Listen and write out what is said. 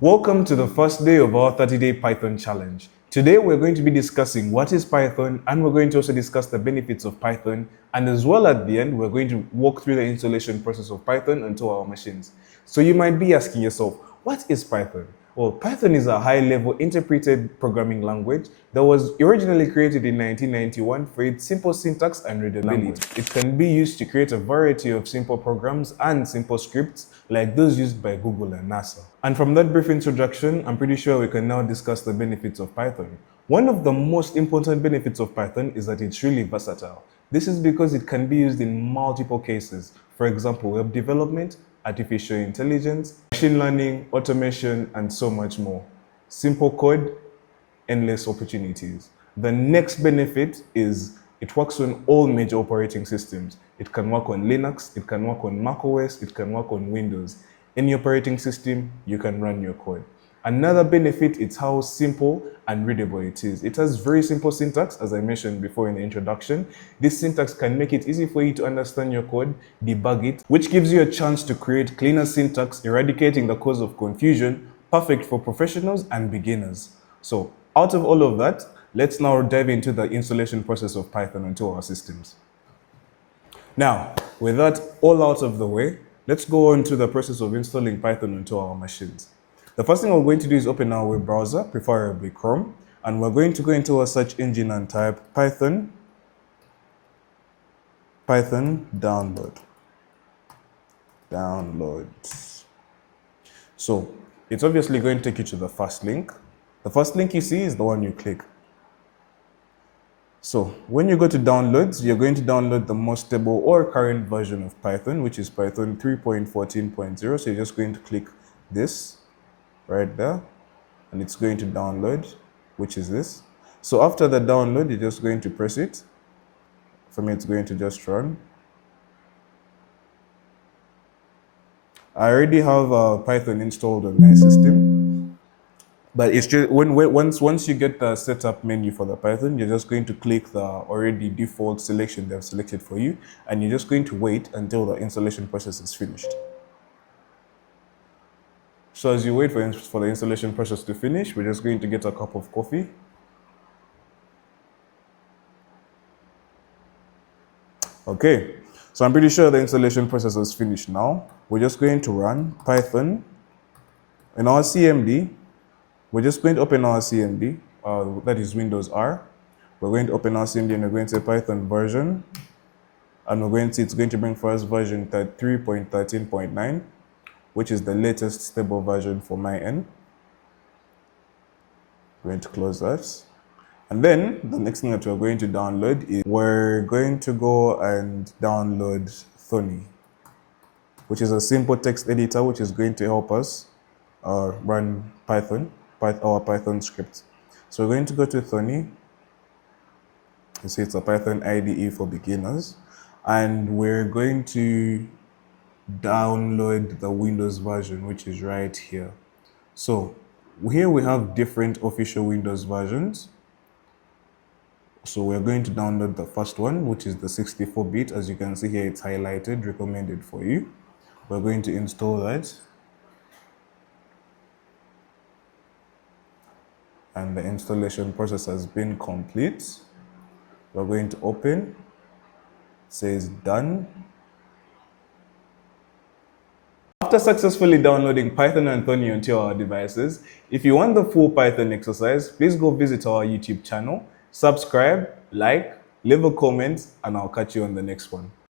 Welcome to the first day of our 30-day Python challenge. Today we're going to be discussing what is Python, and we're going to also discuss the benefits of Python, and as well at the end we're going to walk through the installation process of Python onto our machines. So you might be asking yourself, what is Python? Well, Python is a high-level interpreted programming language that was originally created in 1991 for its simple syntax and readability. It can be used to create a variety of simple programs and simple scripts like those used by Google and NASA. And from that brief introduction, I'm pretty sure we can now discuss the benefits of Python. One of the most important benefits of Python is that it's really versatile. This is because it can be used in multiple cases. For example, web development, artificial intelligence, machine learning, automation, and so much more. Simple code, endless opportunities. The next benefit is it works on all major operating systems. It can work on Linux, it can work on macOS, it can work on Windows. Any operating system, you can run your code. Another benefit is how simple and readable it is. It has very simple syntax, as I mentioned before in the introduction. This syntax can make it easy for you to understand your code, debug it, which gives you a chance to create cleaner syntax, eradicating the cause of confusion, perfect for professionals and beginners. So, out of all of that, let's now dive into the installation process of Python onto our systems. Now, with that all out of the way, let's go on to the process of installing Python onto our machines. The first thing we're going to do is open our web browser, preferably Chrome, and we're going to go into our search engine and type Python downloads. So it's obviously going to take you to the first link. The first link you see is the one you click. So when you go to downloads, you're going to download the most stable or current version of Python, which is Python 3.14.0. So you're just going to click this right there, and it's going to download, which is this. So after the download, you're just going to press it. For me, it's going to just run. I already have Python installed on my system, but it's just once you get the setup menu for the Python, you're just going to click the already default selection they've selected for you, and you're just going to wait until the installation process is finished. So as you wait for the installation process to finish, we're just going to get a cup of coffee. Okay, so I'm pretty sure the installation process is finished now. We're just going to run Python in our CMD. We're just going to open our CMD, that is Windows R. We're going to open our CMD and we're going to say Python version. And we're going to see it's going to bring for us version 3.13.9. which is the latest stable version for my end. I'm going to close that. And then the next thing that we're going to download is we're going to go and download Thony, which is a simple text editor which is going to help us run our Python script. So we're going to go to Thony. You see it's a Python IDE for beginners. And we're going to download the Windows version, which is right here. So here we have different official Windows versions. So we're going to download the first one, which is the 64-bit. As you can see here, it's highlighted, recommended for you. We're going to install that. And the installation process has been complete. We're going to open. It says done. After successfully downloading Python and Thony onto our devices, if you want the full Python exercise, please go visit our YouTube channel, subscribe, like, leave a comment, and I'll catch you on the next one.